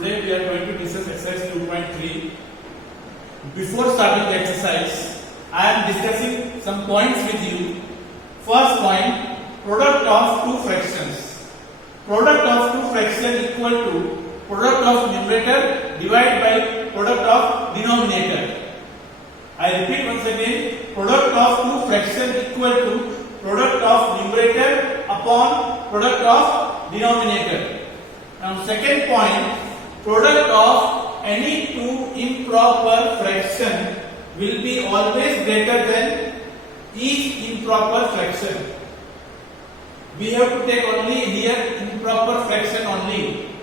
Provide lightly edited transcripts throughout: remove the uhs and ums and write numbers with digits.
Today we are going to discuss exercise 2.3. Before starting the exercise, I am discussing some points with you. First point, product of two fractions. Product of two fractions equal to product of numerator divided by product of denominator. I repeat once again, product of two fractions equal to product of numerator upon product of denominator. Now second point, product of any two improper fraction will be always greater than each improper fraction. We have to take only here improper fraction only.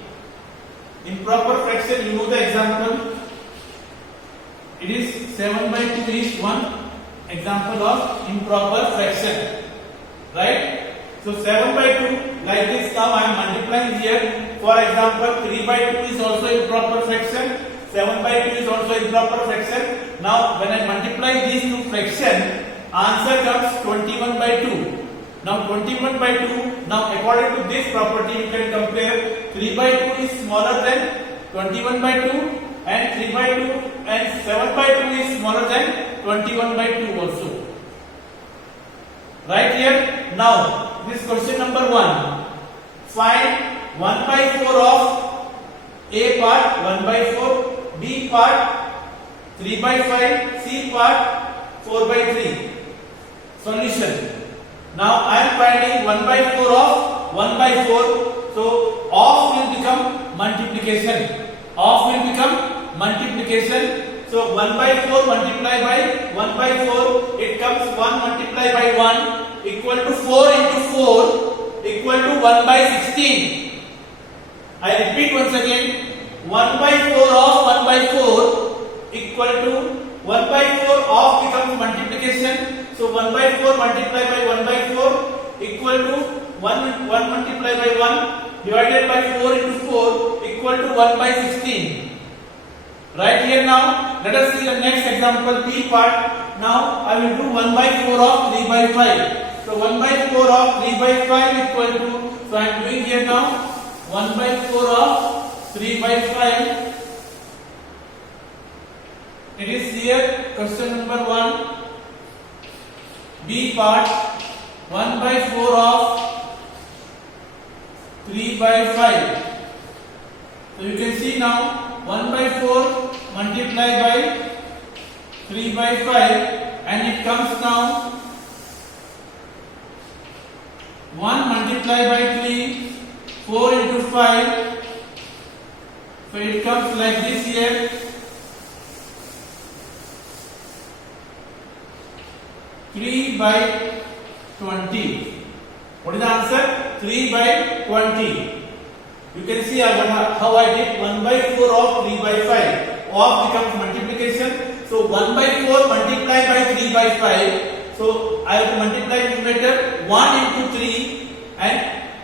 Improper fraction, you know the example. It is 7 by 2 is one example of improper fraction. Right? So 7 by 2, like this now I am multiplying here. For example, 3 by 2 is also improper fraction. 7 by 2 is also improper fraction. Now when I multiply these two fractions, answer comes 21 by 2. Now 21 by 2, now according to this property you can compare 3 by 2 is smaller than 21 by 2 and 3 by 2 and 7 by 2 is smaller than 21 by 2 also. Right here. Now this question number 1. Find 1 by 4 of A part 1 by 4, B part 3 by 5, C part 4 by 3. Solution. Now I am finding 1 by 4 of 1 by 4. So of will become multiplication. Of will become multiplication. So 1 by 4 multiplied by 1 by 4, it comes 1 multiplied by 1 equal to 4 into 4 equal to 1 by 16. I repeat once again, 1 by 4 of 1 by 4 equal to 1 by 4 of becomes multiplication. So 1 by 4 multiplied by 1 by 4 equal to 1 multiplied by 1 divided by 4 into 4 equal to 1 by 16. Right here now, let us see the next example, B part. Now I will do 1 by 4 of 3 by 5. So 1 by 4 of 3 by 5 equal to, so I am doing here now 1 by 4 of 3 by 5. It is here question number 1. B part 1 by 4 of 3 by 5. So you can see now 1 by 4 multiplied by 3 by 5 and it comes now 1 multiplied by 3, 4 into 5. So it comes like this here. 3 by 20. What is the answer? 3 by 20. You can see how I did 1 by 4 of 3 by 5. Of becomes multiplication. So 1 by 4 multiplied by 3 by 5. So I have to multiply numerator 1 into 3 and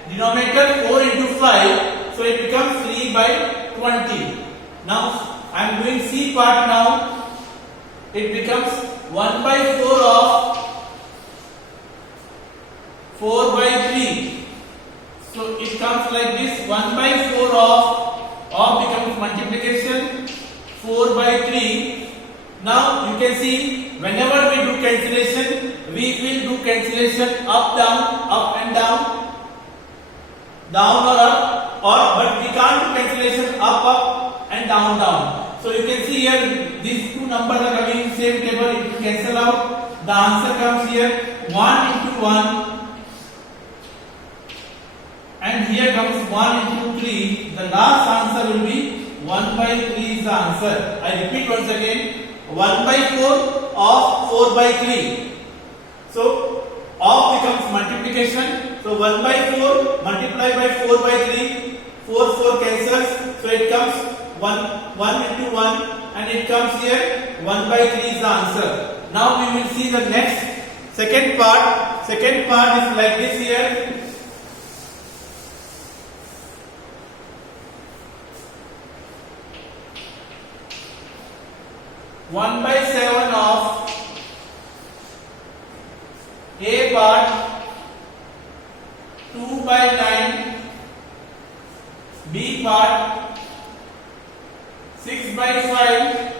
denominator 4 into 5. So it becomes 3 by 20. Now I am doing C part now. It becomes 1 by 4 of 4 by 3. So it comes like this, 1 by 4 of becomes multiplication 4 by 3. Now you can see whenever we do cancellation, we will do cancellation up and down or up, but we can't do cancellation up and down. So you can see here these two numbers are coming in same table. If you cancel out, the answer comes here 1 into 1. And here comes 1 into 3. The last answer will be 1 by 3 is the answer. I repeat once again, 1 by 4 of 4 by 3. So of becomes multiplication. So 1 by 4 multiplied by 4 by 3. 4 cancels. So it comes 1 into 1 and it comes here 1 by 3 is the answer. Now we will see the next second part. Second part is like this here. 1 by 7 of A part 2 by 9 B part 6 by 5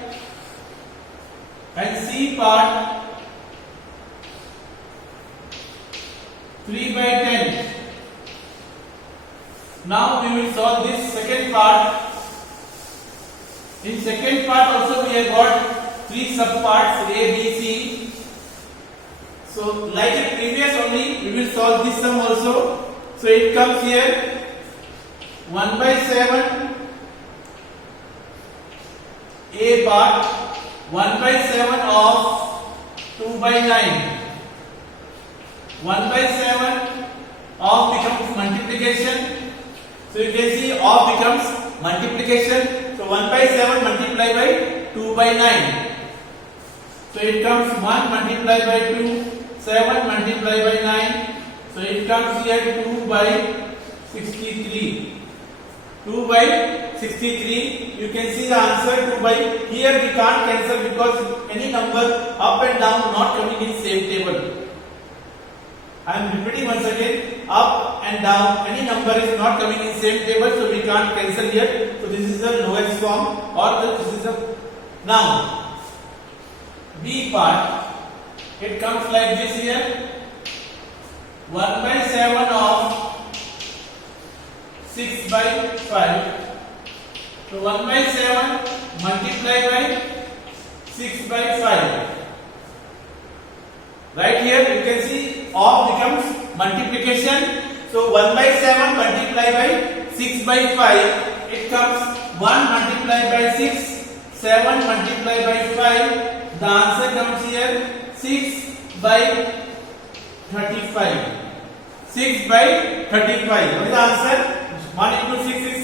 and C part 3 by 10. Now we will solve this second part. In second part also we have got three subparts A, B, C. So like the previous only, we will solve this sum also. So it comes here 1 by 7 A part, 1 by 7 of 2 by 9. 1 by 7 of becomes multiplication. So you can see of becomes multiplication. So 1 by 7 multiplied by 2 by 9. So it comes 1 multiplied by 2, 7 multiplied by 9. So it comes here 2 by 63. 2 by 63. You can see the answer 2 by. Here we can't cancel because any number up and down not coming in same table. I am repeating once again, up and down, any number is not coming in same table, so we can't cancel here. So this is the lowest form, or this is the now B part. It comes like this here. 1 by 7 of 6 by 5. So 1 by 7 multiplied by 6 by 5. Right here you can see of becomes multiplication. So 1 by 7 multiplied by 6 by 5. It comes 1 multiplied by 6, 7 multiplied by 5. The answer comes here 6 by 35. 6 by 35. What is the answer? 1 into 6 is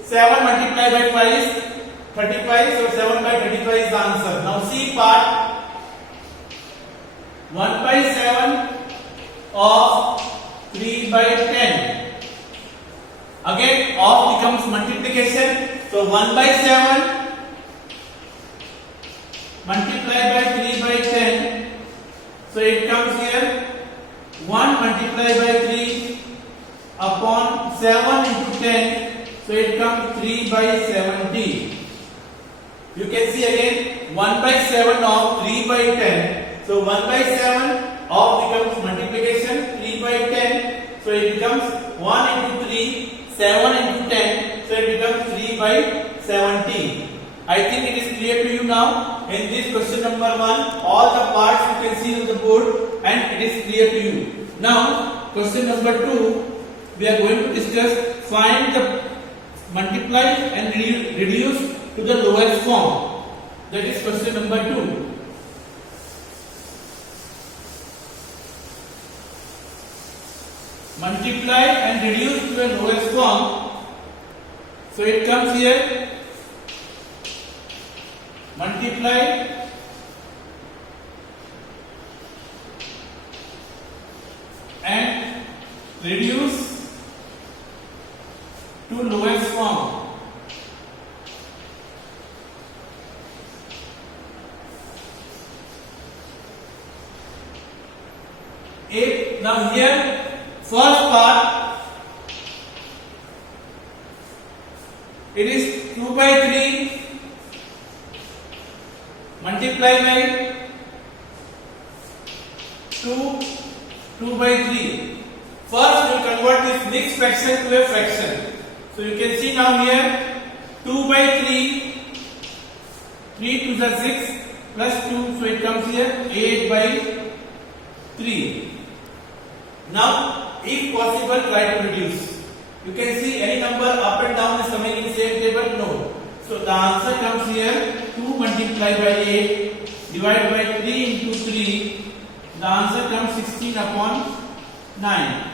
6. 7 multiplied by 5 is 35. So 7 by 35 is the answer. Now C part. 1 by 7 of 3 by 10. Again, of becomes multiplication. So 1 by 7 multiplied by 3 by 10. So it comes here 1 multiplied by 3 upon 7 into 10. So it comes 3 by 70. You can see again 1 by 7 of 3 by 10. So 1 by 7 of becomes multiplication 3 by 10. So it becomes 1 into 3, 7 into 10. So it becomes 3 by 70. I think it is clear to you now. In this question number 1, all the parts you can see on the board and it is clear to you. Now question number 2, we are going to discuss find the multiply and reduce to the lowest form. That is question number 2. Multiply and reduce to the lowest form. So it comes here multiply and reduce to lowest form. Now here first part, it is 2 by 3 multiplied by 2 by 3. First we convert this mixed fraction to a fraction. So you can see now here 2 by 3, 3 to the 6 plus 2, so it comes here 8 by 3. Now if possible try to reduce. You can see any number up and down is coming in same table? No. So the answer comes here 2 multiplied by 8 divided by 3 into 3. The answer comes 16 upon 9.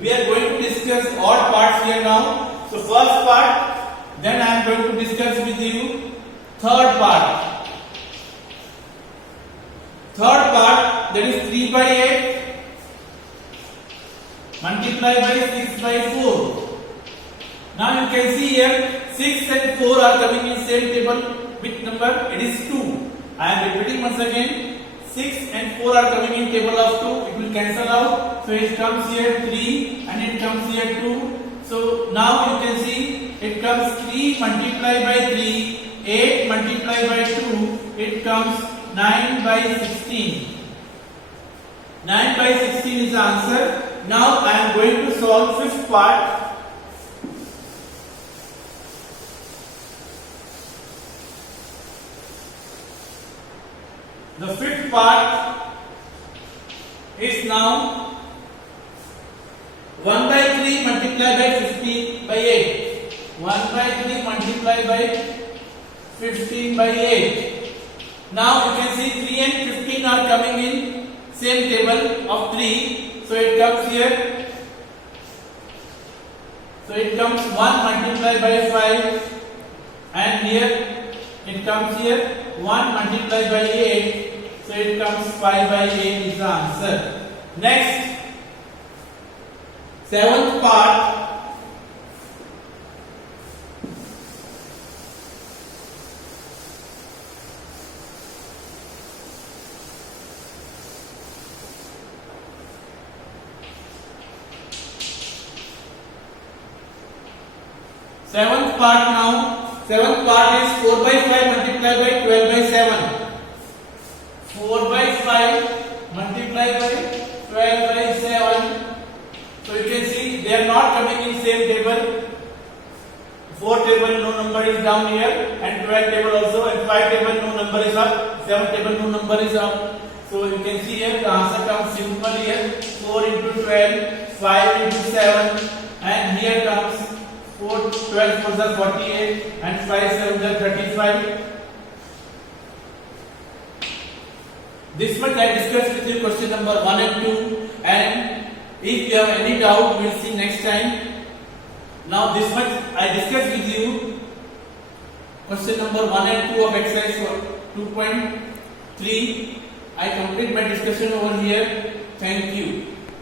We are going to discuss odd parts here now. So first part, then I am going to discuss with you third part. Third part, that is 3 by 8 multiplied by 6 by 4. Now you can see here 6 and 4 are coming in same table. Which number? It is 2. I am repeating once again. 6 and 4 are coming in table of 2. It will cancel out. So it comes here 3 and it comes here 2. So now you can see it comes 3 multiplied by 3, 8 multiplied by 2, it comes 9 by 16. 9 by 16 is the answer. Now I am going to solve fifth part. The fifth part is now 1 by 3 multiplied by 15 by 8. 1 by 3 multiplied by 15 by 8. Now you can see 3 and 15 are coming in same table of 3. So it comes here. So it comes 1 multiplied by 5. And here it comes here 1 multiplied by 8. So it comes 5 by 8 is the answer. Next, seventh part. Seventh part now. Seventh part is 4 by 5 multiplied by 12 by 7. 4 by 5 multiplied by 12 by 7. So you can see they are not coming in same table. 4 table no number is down here, and 12 table also, and 5 table no number is up, 7 table no number is up. So you can see here the answer comes simple here. 4 into 12, 5 into 7, and here comes 4, 12 for the 48, and 5, 7 the 35. This much I discussed with you question number 1 and 2, and if you have any doubt, we will see next time. Now this much I discussed with you question number 1 and 2 of exercise 2.3. I complete my discussion over here. Thank you.